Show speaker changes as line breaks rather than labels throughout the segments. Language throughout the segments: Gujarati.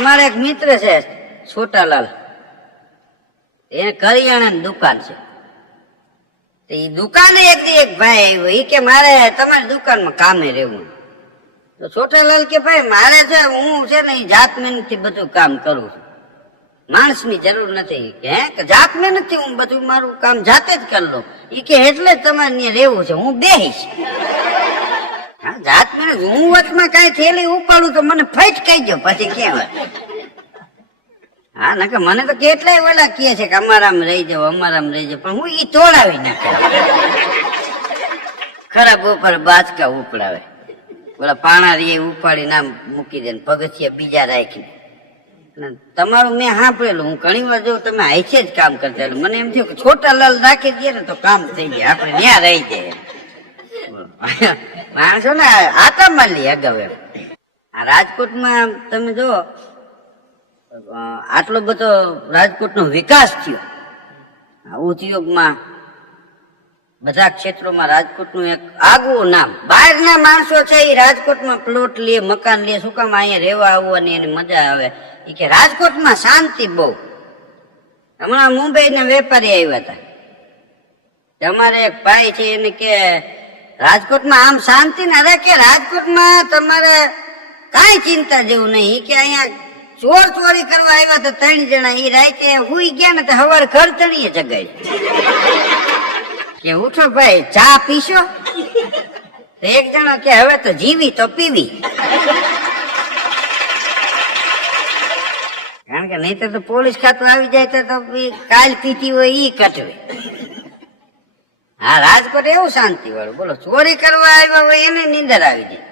અમારે એક મિત્ર છે, છોટાલાલ. એને કરિયાણાની દુકાન છે. એ દુકાને એક દી એક ભાઈ આવ્યો. એ કે, મારે તમારી દુકાનમાં કામે રહેવું. તો છોટાલાલ કે, ભાઈ, મારે છે, હું છે ને જાત જાત મહેનતથી બધું કામ કરું છું. માણસની જરૂર નથી. હે? કે જાત મહેનતથી હું બધું મારું કામ જાતે જ કરી લઉં? એ કે, એટલે તમારે ત્યાં રહેવું છે. હું બેહીશ હું વચમાં કઈ થેલી ઉપાડું તો મને ફટ કહી દો પછી કેમ હા નકે મને તો કેટલાય ઓલા કહે છે કે અમારામાં રહી જાવ અમારામાં રહી જાવ પણ હું ઈ તોડાવી નાખે ખરાબ ઉપર બાચકા ઉપડાવે. ઓલા પાણા ઉપાડી નામ મૂકી દે પગથિયા બીજા રાખી તમારું મેં સાંભળેલું, હું ઘણી વાર જોઉં તમે હાઈસે જ કામ કરતા મને એમ થયું કે છોટા લાલ રાખી દે ને તો કામ થઈ જાય, આપણે ત્યાં રહી જાય. માણસો ને આતંકમાં માલી અગાઉ આ રાજકોટમાં, તમે જો આટલો બધો રાજકોટનો વિકાસ થયો. ઉદ્યોગમાં, બધા ક્ષેત્રોમાં રાજકોટનું એક આગવું નામ. બહારના માણસો છે એ રાજકોટમાં પ્લોટ લે, મકાન લે, શું કામ અહીંયા રહેવા આવવાની એની મજા આવે. એ કે રાજકોટમાં શાંતિ બહુ. હમણાં મુંબઈના વેપારી આવ્યા હતા. તમારે એક ભાઈ છે, એને કે રાજકોટમાં આમ શાંતિ ને અરે કે રાજકોટમાં તમારે કાંઈ ચિંતા જેવું નહીં. કે અહીંયા ચોર ચોરી કરવા આવ્યા તો ત્રણ જણા. એ રાતે હુઈ ગયા ને તો હવાર ઘર તળીએ જગાય કે ઉઠો ભાઈ, ચા પીશો? એક જણો કે હવે તો જીવી તો પીવી. કારણ કે નહીતર તો પોલીસ ખાતું આવી જાય તો કાલ પીતી હોય એ કટવે. હા રાજકોટ એવું શાંતિ વાળું બોલો, ચોરી કરવા આવ્યા હોય એને નીંદર આવી જાય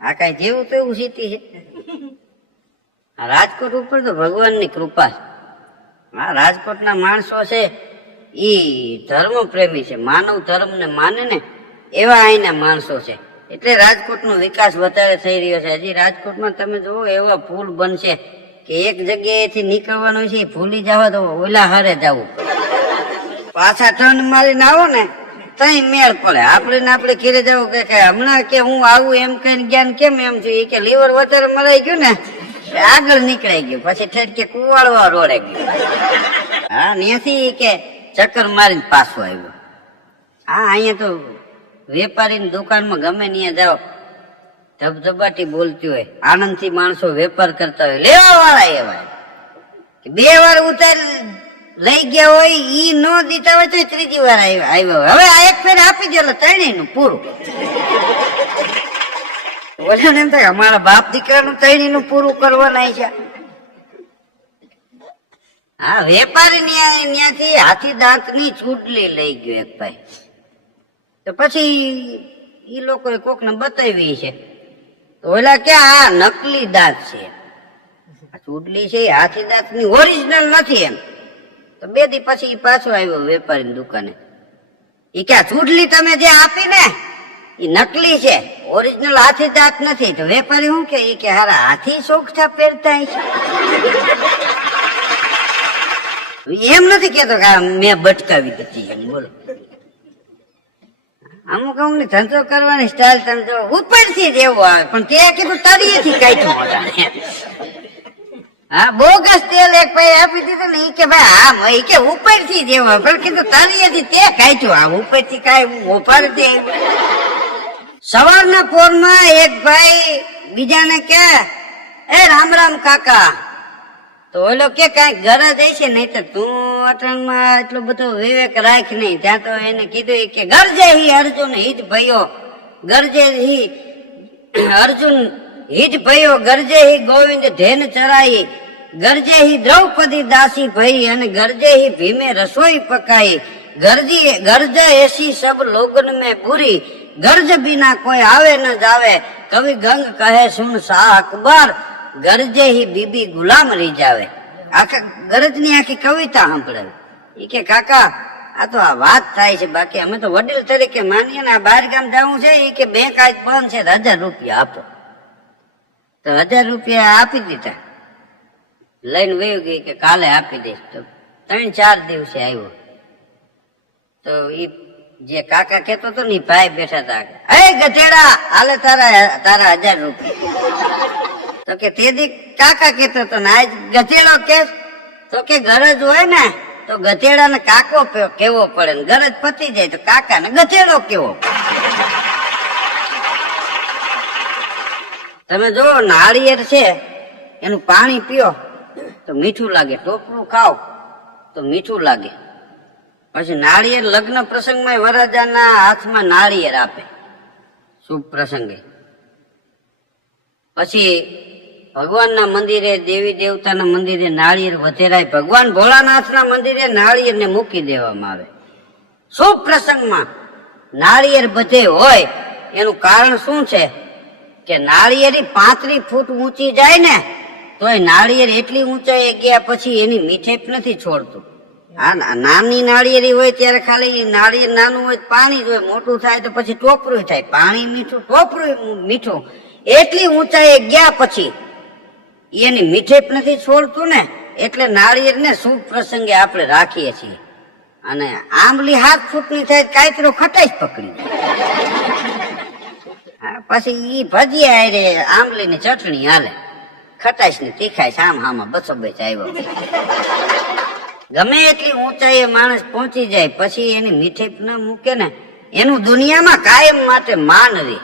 આ કઈ જેવું તો એવું સીતી છે? આ રાજકોટ ઉપર તો ભગવાનની કૃપા છે. હા રાજકોટના માણસો છે એ ધર્મ પ્રેમી છે. માનવ ધર્મને માને ને એવા અહીંના માણસો છે. એટલે રાજકોટનો વિકાસ વધારે થઈ રહ્યો છે. હજી રાજકોટમાં તમે જુઓ, એવા પુલ બનશે કે એક જગ્યાએથી નીકળવાનું છે ભૂલી જવા તો ઓલા હારે જવું પડે. પાછા ટર્ન મારીને આવો ને, તઈ મેળ પડે. આપણે ને આપણે ઘેરે જવું કે હમણાં કે હું આવું એમ કઈ જ્ઞાન કેમ એમ છું? એ કે લીવર વધારે મરાઈ ગયું ને આગળ નીકળાઈ ગયું. પછી ઠેઠ કે કુવાડવા રોડે ગયું. હા ત્યાંથી કે ચક્કર મારીને પાછો આવ્યો. હા, અહીંયા તો વેપારીની દુકાનમાં ગમે ત્યાં જાઓ, ધબધબાટી બોલતી હોય, આનંદથી માણસો વેપાર કરતા હોય. લેવા વાળા એવા. બે વાર ઉતાર લઈ ગયા હોય, ઈ નો દીતા હોય તો ત્રીજી વાર આવ્યા હવે આ એક ફેર આપી દે ત્રણેયનું પૂરું. બોલ્યો ને એમ થાય અમારા બાપ દીકરાનું ત્રણેયનું પૂરું કરવાના છે. હા વેપારી ત્યાંથી હાથી દાંતની ચૂડલી લઈ ગયો એક ભાઈ. તો પછી ઈ લોકોએ કોક ને બતાવી છે. ઓલા કે આ નકલી દાંત છે. ચૂડલી છે હાથી દાંતની ઓરિજિનલ નથી એમ. તો બે દી પછી પાછો આવ્યો વેપારી દુકાને. ઈ કે ચૂંટલી તમે જે આપી ને એ નકલી છે. ઓરિજિનલ હાથી દાંત નથી. તો વેપારી શું કે એ કે હારા હાથી સોગઠા પહેરતા. એમ નથી કેતો કે મેં બટકાવી દીધી એમ બોલો. અમુક અમુક ધંધો કરવાની સ્ટાઇલ તમે જો ઉપરથી જ એવો આવે. પણ તે કીધું તળિયેથી કાઢ્યું મોટા હા, બોગસ તેલ એક ભાઈ આપી દીધું ને એ કે ભાઈ, હા મય કે ઉપરથી થી આવે. પણ કીધું, તળિયેથી તે કાઢ્યું, આ ઉપરથી કાંઈ ઉપાડતી સવારના પોરમાં એક ભાઈ બીજાને કે, એ રામ રામ કાકા. તો ઓલો કે કાંઈક ગરજ હશે નહીં તો તું અટણમાં એટલો બધો વિવેક રાખ નહીં. ત્યાં તો એને કીધું કે, ગરજે હી અર્જુન હિત ભયો, ગરજે હી અર્જુન હિત ભયો ગરજે હિ ગોવિંદ ધેન ચરાઈ, ગરજે હી દ્રૌપદી દાસી ભઈ અને ગરજે હિ ભીમે રસોઈ પકાઈ. ગરજી ગરજ એસી સબ લોગન મેં પૂરી, ગરજ બિના કોઈ આવે ન જાવે. કવિ ગંગ કહે, સુન શાહ અકબર, ગરજે હી બીબી ગુલામ રહી જાવે. આખા ગરજની આખી કવિતા સાંભળાવી ઈ કે, કાકા, આ તો આ વાત થાય છે, બાકી અમે તો વડીલ તરીકે માનીએ ને આ બહાર ગામ જવું છે એ કે બેંક આજ બંધ છે હજાર રૂપિયા આપો. તો હજાર રૂપિયા આપી દીધા. લઈને વયું ગઈ કે કાલે આપી દઈશ. તો ત્રણ ચાર દિવસે આવ્યો. તો એ જે કાકા કેતો હતો ને ભાઈ બેઠા હતા એ ગધેડા, હાલે તારા તારા હજાર રૂપિયા. તો કે તે દી કાકા કેતો તો ને, આજ ગધેડો કે તો કે ગરજ હોય ને, તો ગધેડાને કાકો કેવો પડે ને? ગરજ પતી જાય તો કાકા ને ગધેડો કેવો તમે જો નાળિયેર છે, એનું પાણી પીઓ, તો મીઠું લાગે. ટોપરું ખાઓ, તો મીઠું લાગે. પછી નાળિયેર લગ્ન પ્રસંગમાં વરરાજાના હાથમાં નાળિયેર આપે. શુભ પ્રસંગે. પછી ભગવાનના મંદિરે, દેવી દેવતાના મંદિરે નાળિયેર વધેરાય. ભગવાન ભોળાનાથના મંદિરે નાળિયેરને મૂકી દેવામાં આવે. શુભ પ્રસંગમાં નાળિયેર બધે હોય, એનું કારણ શું છે? કે નાળિયેરી પાંત્રી ફૂટ ઊંચી જાય ને, તોય નાળિયેર એટલી ઊંચાઈ ગયા પછી એની મીઠેપ નથી છોડતું. હા નાની નાળિયેરી હોય ત્યારે ખાલી નાળિયેર નાનું હોય પાણી જ હોય, મોટું થાય તો પછી ટોપરું થાય. પાણી મીઠું, ટોપરું મીઠું. એટલી ઊંચાઈ ગયા પછી એની મીઠેપ નથી છોડતું ને, એટલે નાળિયેરને શુભ પ્રસંગે આપણે રાખીએ છીએ. અને આંબલી હાથ ફૂટની થાય તો ખટાઈ પકડી. પછી ઈ ભજીયા હારે આંબલીની ચટણી હાલે. ખટાઈશ ને તીખાશ આમ હામાં બસો બેચ આવ્યો ગમે એટલી ઊંચાઈએ માણસ પહોંચી જાય, પછી એની મીઠી ન મૂકે ને, એનું દુનિયામાં કાયમ માટે માન રે.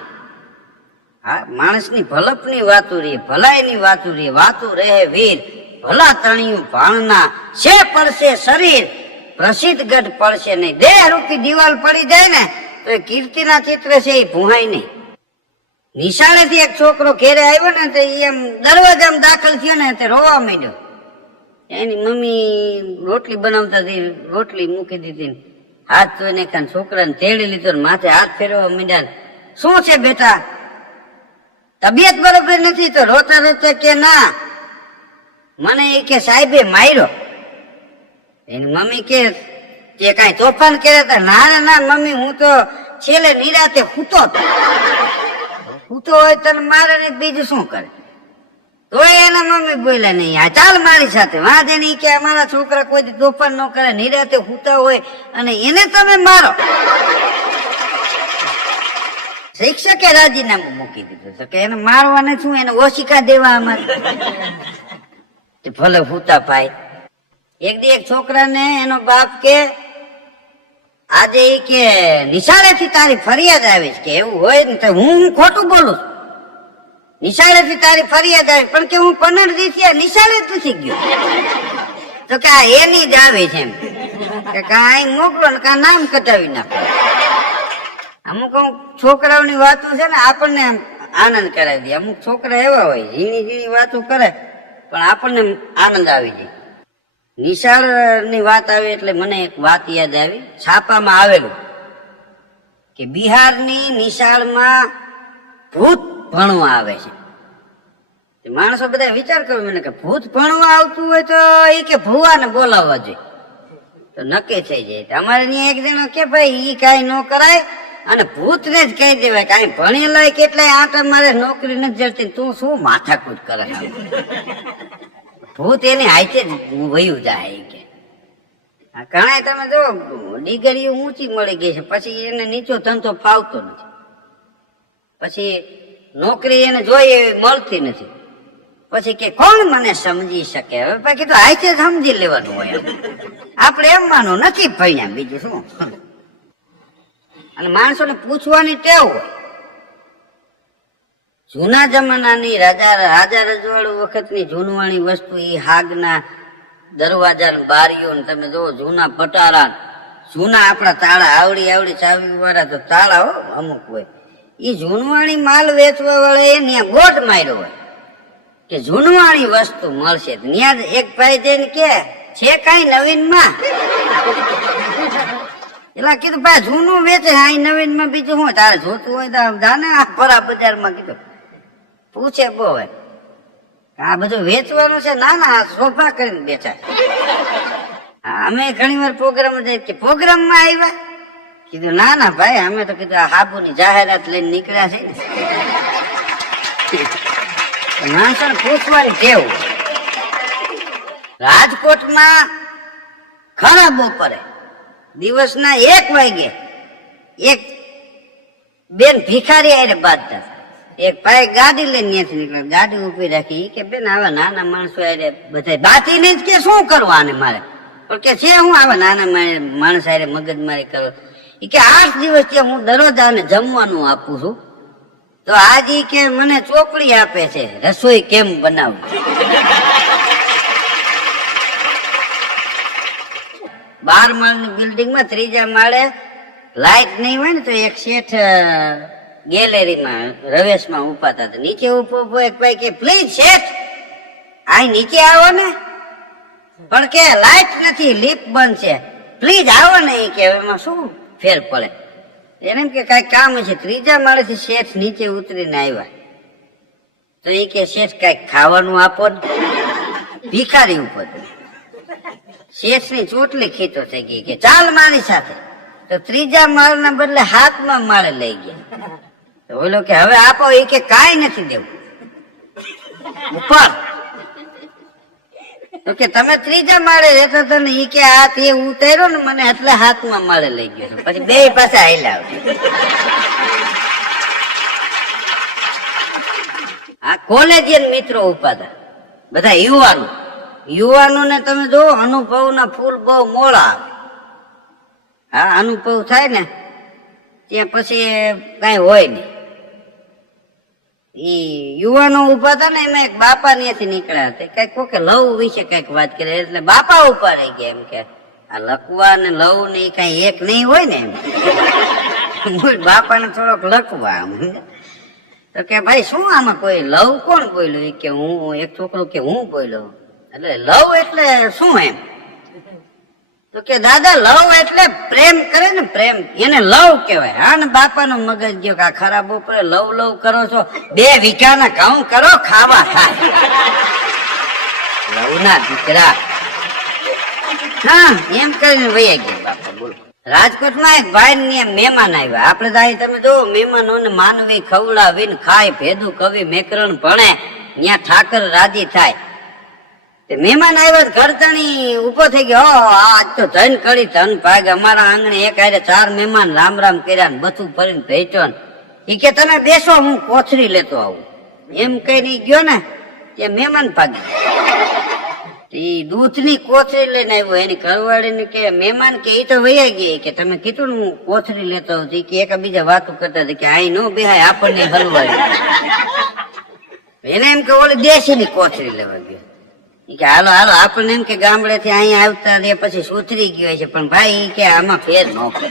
હા, માણસની ભલપની વાતું રે, ભલાઈની વાતું રે, વાતું રહે વીર, ભલા તણિયું ભાણના છે પડશે શરીર, પ્રસિદ્ધ ગઢ પડશે નહીં. દેહ રૂપી દિવાલ પડી જાય ને, તો એ કીર્તિના ચિત્ર છે, એ ભૂહાય નહીં. નિશાળેથી એક છોકરો ઘેરે આવ્યો ને તો એમ દરવાજામાં દાખલ થયો ને તે રોવા માંડ્યો. એની મમ્મી રોટલી બનાવતા હતી, રોટલી મૂકી દીધી હાથ ધોઈને કાન છોકરાને તેડી લીધો માથે હાથ ફેરવવા માંડ્યા શું છે બેટા? તબિયત બરોબર નથી તો રોતા રોતા કે ના? મને એ કે સાહેબે માર્યો. એની મમ્મી કે કે કાંઈ તોફાન કર્યા હતા ના ના મમ્મી, હું તો છેલ્લે નિરાતે સૂતો હતો. સૂતો હોય તને મારે ને બીજું શું કરે? તોય એના મમ્મી બોલ્યા નહીં. આ ચાલ મારી સાથે. વાંધે નહીં કે અમારા છોકરા કોઈ તોફાન ન કરે, નિરાતે સૂતા હોય અને એને તમે મારો. શિક્ષકે રાજીનામું મૂકી દીધું તો કે એને મારવાને શું? એને ઓશિકા દેવા અમારે. તે ભલે હુતા ભાઈ. એક દી એક છોકરાને એનો બાપ કે આજે એ કે નિશાળેથી તારી ફરિયાદ આવી છે કે એવું હોય ને તો હું હું ખોટું બોલું. નિશાળેથી તારી ફરિયાદ આવી, પણ કે હું પંદર દિવસે નિશાળે નથી ગયો. તો કે આ એની જ આવી છે એમ. કે કાંઈ મોકલો ને કાં નામ કટાવી નાખો. અમુક અમુક છોકરાઓની વાતો છે ને આપણને આનંદ કરાવી દે. અમુક છોકરા એવા હોય, ઝીણી ઝીણી વાતો કરે, પણ આપણને આનંદ આવી જાય. નિશાળની વાત આવી એટલે મને એક વાત યાદ આવી. છાપામાં આવેલું કે બિહારની નિશાળમાં ભૂત ભણવા આવે છે. માણસો બધા વિચાર કર્યો મને કે ભૂત ભણવા આવતું હોય તો એ કે ભુવાને બોલાવવા જોઈએ. તો નક્કી થઈ જાય. અમારે ત્યાં એક જણો કે ભાઈ, ઈ કાંઈ ન કરાય અને ભૂતને જ કહી દેવાય કાંઈ ભણેલાય કેટલાય આટા મારે નોકરી નથી જડતી તું શું માથાકૂટ કરે? ભૂત એની હાઈતે વયું જાય કે. આ તમે જો ડિગ્રીઓ ઊંચી મળી ગઈ છે, પછી એને નીચો ધંધો ફાવતો નથી. પછી નોકરી એને જોઈએ મળતી નથી. પછી કે કોણ મને સમજી શકે? હવે પછી કીધું, હાઈતે સમજી લેવાનું હોય આપણે એમ માનવું નથી ભણ્યા બીજું શું? અને માણસોને પૂછવાની ટેવ હોય. જૂના જમાનાની રાજા રાજા રજવાડું વખતની જૂનવાણી વસ્તુ એ હાગના દરવાજા બારીઓ તમે જુઓ, જૂના પટારા જૂના આપણા તાળા, આવડી આવડી ચાવી વાળા તો તાળા હો, અમુક હોય. એ જૂનવાણી માલ વેચવા વાળા એ ત્યાં ગોટ માર્યો હોય. કે જૂનવાણી વસ્તુ મળશે ત્યાં એક ભાઈ જઈને કે, છે કઈ નવીનમાં એટલે કીધું ભાઈ જૂનું વેચે, આ નવીનમાં બીજું શું તારે જોતું હોય તો જાને. આ પરા બજારમાં કીધું પૂછે હોય આ બધું વેચવાનું છે, ના ના સોફા કરીને બેઠા અમે ઘણી વાર પ્રોગ્રામ કે પ્રોગ્રામમાં આવ્યા કીધું, ના ના, ભાઈ, અમે તો કીધું, આ હાબુની જાહેરાત લઈને નીકળ્યા છે ને પૂછવાની કેવું. રાજકોટમાં ખરા બપોરે, દિવસના એક વાગે, એક બેન ભિખારી આવીને બાંધતા હતા. એક ભાઈ ગાડી લઈને ત્યાંથી નીકળ્યો. ગાડી ઊભી રાખી. કે, બેન, આવા નાના માણસો આરે બધા બાથીને નહીં કે શું કરવાને મારે? કે, છે, હું આવા નાના માણસ આરે મગજ મારી કરો. એ કે, આઠ દિવસથી હું દરરોજ આને જમવાનું આપું છું. તો આજ ઈ કે મને ચોપડી આપે છે. રસોઈ કેમ બનાવવી બાર માળની બિલ્ડિંગમાં ત્રીજા માળે લાઈટ નહીં હોય ને, તો એક શેઠ ગેલેરીમાં, રવેશમાં ઉપાતા હતા નીચે ઊભો ઊભો એક ભાઈ કે, પ્લીઝ, શેઠ આ નીચે આવો ને. પણ કે, લાઈટ નથી, લિફ્ટ બંધ છે. પ્લીઝ, આવો ને. ઈ કે, એમાં શું ફેર પડે? એને કે કઈ કામ છે ત્રીજા માળેથી શેઠ નીચે ઉતરીને આવ્યા. તો એ કે, શેઠ, કાંઈક ખાવાનું આપો ને. ભિખારી ઉપર શેઠની ચોટલી ખીતો થઈ ગઈ કે, ચાલ મારી સાથે. તો ત્રીજા માળના બદલે હાથમાં માળે લઈ ગયા. ઓલો કે, હવે આપો એ કે કાંઈ નથી દેવું. ઉપર. તો કે, તમે ત્રીજા માળે રહેતો હતો ને, ઈ કે હાથ એ ઉતાર્યો ને, મને એટલે હાથમાં માળે લઈ ગયો. પછી બે પાસે હાલ્યા આ કોલેજિયન મિત્રો ઉપાધા, બધા યુવાનો. યુવાનો ને તમે જો અનુભવના ફૂલ બહુ મોળા આવે. હા અનુભવ થાય ને, ત્યાં પછી કઈ હોય નહીં. ઈ યુવાનો ઊભા હતા ને એમાં એક બાપા ત્યાંથી નીકળ્યા હતા. કંઈક કોકે લવ વિશે કંઈક વાત કરે, એટલે બાપા રહી ગયા એમ કે, આ લખવા ને લવ ને એ કઈ એક નહીં હોય ને એમ. બાપાને થોડોક લખવા. તો કે ભાઈ શું આમાં કોઈ લવ કોણ બોલ્યું? કે, હું, એક છોકરો કે હું બોલ્યો. એટલે લવ એટલે શું એમ? તો કે, દાદા, લવ એટલે પ્રેમ કરે ને પ્રેમ. એને લવ કહેવાય. હા ને, બાપાનો મગજ ગયો કે ખરાબ ઉપર લવ લવ કરો છો. બે વીઘાના ઘઉં કરો, ખાવા થાય. લવના દીકરા. હા, એમ કરીને વૈયા ગયા બાપા, બોલો. રાજકોટમાં એક ભાઈ ને મહેમાન આવ્યા. આપણે તો તમે જો મહેમાનોને માનવી, ખવડાવીને ખાય, ભેદું કવિ, મેકરણ ભણે. ત્યાં ઠાકર રાજી થાય. તે મહેમાન આવ્યા ઘર તણી ઊભો થઈ ગયો. "ઓહો, આજ તો ધન કરી ધન ભાગ. અમારા આંગણે એક હારે ચાર મહેમાન રામ રામ કર્યા ને બધું ફરીને ભેટ્યો ને. ઈ કે તમે બેસો હું કોથરી લેતો આવું. એમ કઈ ગયો ને તે મહેમાન ભાગી ઈ દૂધની કોથરી લઈને આવ્યો. એની ઘરવાળીને કે મહેમાન કે એ તો વૈયા ગઈ. કે તમે કીધું ને હું કોથરી લેતો હોઉં કે એક બીજા વાતો કરતા હતા કે આઈ નો બેહાય આપણને હલવાય. એને એમ કે ઓલી દેશીની કોથરી લેવા ગયો. કે, હાલો હાલો, આપણને એમ કે ગામડેથી અહીંયા આવતા રે પછી સુથરી ગયો છે. પણ ભાઈ કે, આમાં ફેર ન કરે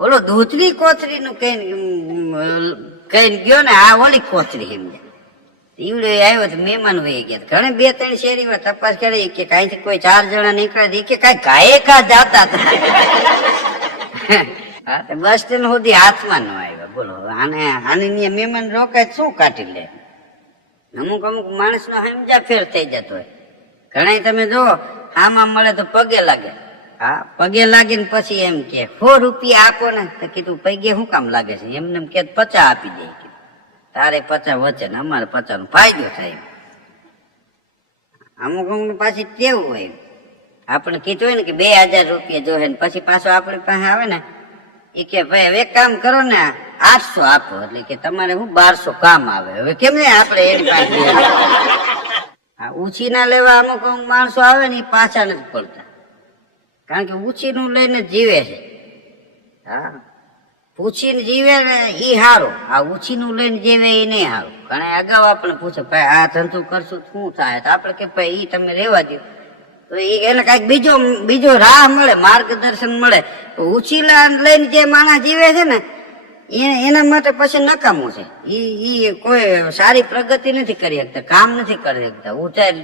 ઓલો દૂધની કોથરી નું કઈ કઈ ગયો ને, આ ઓલી કોથરી એમ ઈવડે આવ્યો તો મહેમાન વહી ગયા. ઘણે બે, ત્રણ શેરીમાં તપાસ કરી કે, કાંઈથી કોઈ ચાર જણા નીકળે કે, કાંઈ ગાયકા જાતા હતા. બસ સ્ટેન્ડ સુધી હાથમાં ન આવ્યા. બોલો આને, આની મહેમાન રોકાય શું કાઢી લે? અમુક અમુક માણસ નો સમજા ફેર થઈ જતો હોય. ઘણા તમે જો આમાં મળે તો પગે લાગે. હા, પગે લાગીને પછી એમ કે સો રૂપિયા આપો ને. તો કીધું, પગે શું કામ લાગે છે? એમને એમ કે પચા આપી દે. તારે પચા વચ્ચે ને અમારે પચા નો ફાયદો થાય અમુક અમુક પાછી કેવું હોય આપણે કીધું હોય ને કે બે હજાર રૂપિયા જોહે ને, પછી પાછો આપણી પાસે આવે ને એ કે, ભાઈ, હવે એક કામ કરો ને આઠસો આપો, એટલે કે તમારે હું બારસો કામ આવે. હવે કેમ ને આપણે એની પાસે? ઉછીના લેવા અમુક અમુક માણસો આવે ને એ પાછા નથી પડતા. કારણ કે ઉછીનું લઈને જીવે છે. હા. પૂછીને જીવે ને એ સારું આ ઉછીનું લઈને જીવે એ નહીં સારું કારણ અગાઉ આપણે પૂછે, ભાઈ, આ ધંધો કરશું શું થાય? તો આપણે કે, ભાઈ એ તમે રેવા દો તો એને કાંઈક બીજો બીજો રાહ મળે, માર્ગદર્શન મળે. તો ઉછીલા લઈને જે માણસ જીવે છે ને એના માટે પછી નકામું છે. ઈ ઈ કોઈ સારી પ્રગતિ નથી કરી શકતા, કામ નથી કરી શકતા. ઉધાર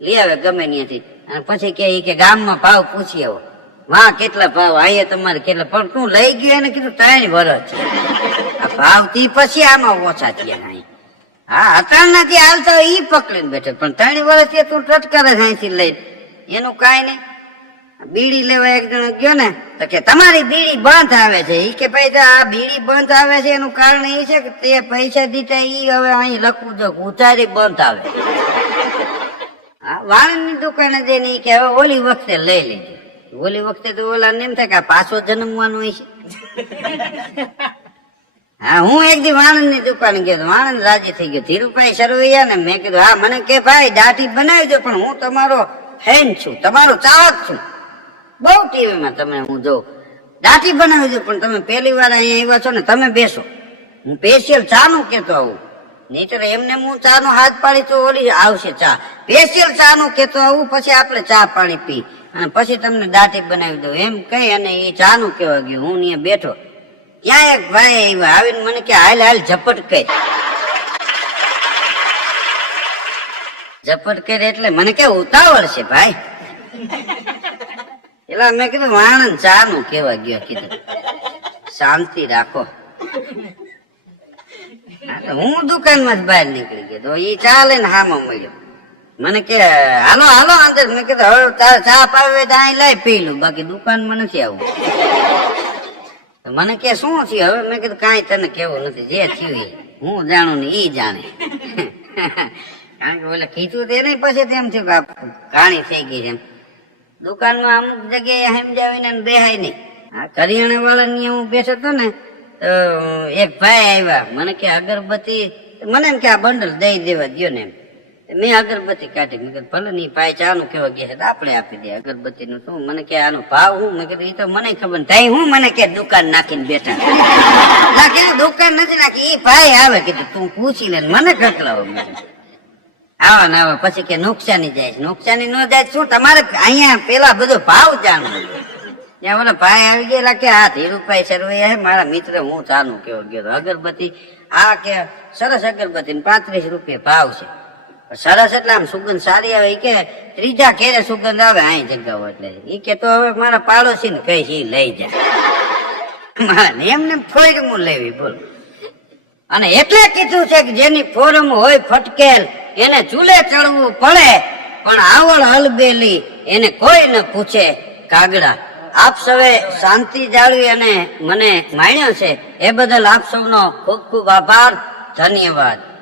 લઈ આવે ગમે ત્યાંથી. અને પછી કે કે ગામમાં ભાવ પૂછી આવો. વાહ, કેટલા ભાવ? અહીંયા તમારે કેટલા? પણ તું લઈ ગયો એને કીધું ત્રણ વર્ષ છે. આ ભાવ તી પછી આમાં ઓછા થયા નહીં. હા અતારના નથી હાલતા ઈ પકડીને બેઠો. પણ ત્રણ વર્ષથી તું ટટકારે અહીંથી લઈ એનું કાંઈ નહીં. બીડી લેવા એક જણો ગયો ને, તો કે તમારી બીડી બંધ આવે છે. એ કે ભાઈ આ બીડી બંધ આવે છે, એનું કારણ એ છે કે તે પૈસા દીધા એ હવે અહીં લખવું જો ઉધારી બંધ આવે. વાણની દુકાને જઈને કે હવે ઓલી વખતે લઈ લેજો. ઓલી વખતે તો ઓલા એમ થાય કે પાછો જન્મવાનો હોય છે. હા, હું એક દી વાણંદની દુકાન ગયો વાણંદ રાજી થઈ ગયો. ધીરુભાઈ સરવૈયા ને મેં કીધું, હા, મને કે ભાઈ દાઢી બનાવી દો પણ હું તમારો ફેન છું, તમારો ચાહક છું. બહુ ટીવી માં તમે, હું જોઉં. દાઢી બનાવી દઉં, પણ તમે પહેલી વાર અહીંયા આવ્યા છો ને, તમે બેસો. હું સ્પેશિયલ ચા નું કેતો આવું. નહીતર એમને હું ચા નો હાથ પાડી તો ઓલી આવશે ચા. સ્પેશિયલ ચા નું કેતો આવું, પછી આપણે ચા પાણી પી. અને પછી તમને દાઢી બનાવી દઉં. એમ કહી અને એ ચા નું કેવા ગયું. હું અહીંયા બેઠો. ત્યાં એક ભાઈ આવ્યા? આવીને મને કે હાલ હાલ, ઝપટ કર. ઝપટ કર એટલે મને કે ઉતાવળ છે ભાઈ. એલા મેં કીધું વાણંદ ચા નું કેવા ગયો કીધું. શાંતિ રાખો. હા, દુકાનમાં જ બહાર નીકળી ગયો. તો એ ચા લઈને હામાં મળ્યો. મને કે હાલો હાલો અંદર મેં કીધું હવે ચા પાવે તો અહીં લઈ પી લઉં. બાકી દુકાનમાં નથી આવું. મને કે શું થયું? હવે મેં કીધું કાંઈ તને કેવું નથી. જે થયું એ. હું જાણું ને ઈ જાણે. કારણ કે ઓલે કીધું તો એને પછી તેમ થયું કે કાણી થઈ ગઈ છે એમ. દુકાનમાં અમુક જગ્યાએ સમજાવીને ને બેહાય નહીં. આ કરિયાણા વાળા ની હું બેઠો હતો ને, તો એક ભાઈ આવ્યા, મને કે અગરબત્તી, મને એમ કે આ બંડલ દઈ દેવા દ્યો ને એમ. મેં અગરબત્તી કાઢી, મેં કીધું, ભલે ની ભાઈ ચાનું કેવા ગયા આપણે આપી દે અગરબત્તી નું શું મને કે, આનો ભાવ હું મેં કીધું એ તો મને ખબર નહીં હું મને કે, દુકાન નાખીને બેઠા. ના દુકાન નથી નાખી એ ભાઈ આવે, કીધું, તું પૂછી લે મને કકલાવો મેં. આવા ને આવો, પછી કે નુકસાની જાય નુકસાની ન જાય શું? તમારે અહીંયા પેલા બધો ભાવ જાણવો. ત્યાં ઓલા ભાઈ આવી ગયેલા કે આ ધીરુભાઈ સરવૈયા હે મારા મિત્ર હું ચાનું કેવો ગયો અગરબત્તી, આ કે સરસ અગરબત્તી પાંત્રીસ રૂપિયા ભાવ છે. સરસ એટલે આમ સુગંધ સારી આવે કે ત્રીજા ઘેરે સુગંધ આવે અહીં જગાવો એટલે. એ કે તો હવે મારા પાડોશી ને કહીશ એ લઈ જાય એમ એમને ફોડમું લેવી, બોલ. અને એટલે કીધું છે કે જેની ફોરમ હોય ફટકેલ એને ચૂલે ચડવું પડે, પણ આવડ હલબેલી એને કોઈ ન પૂછે. કાગડા. આપ સૌએ શાંતિ જાળવી અને મને માણ્યો છે. એ બદલ આપ સૌનો ખૂબ ખૂબ આભાર. ધન્યવાદ.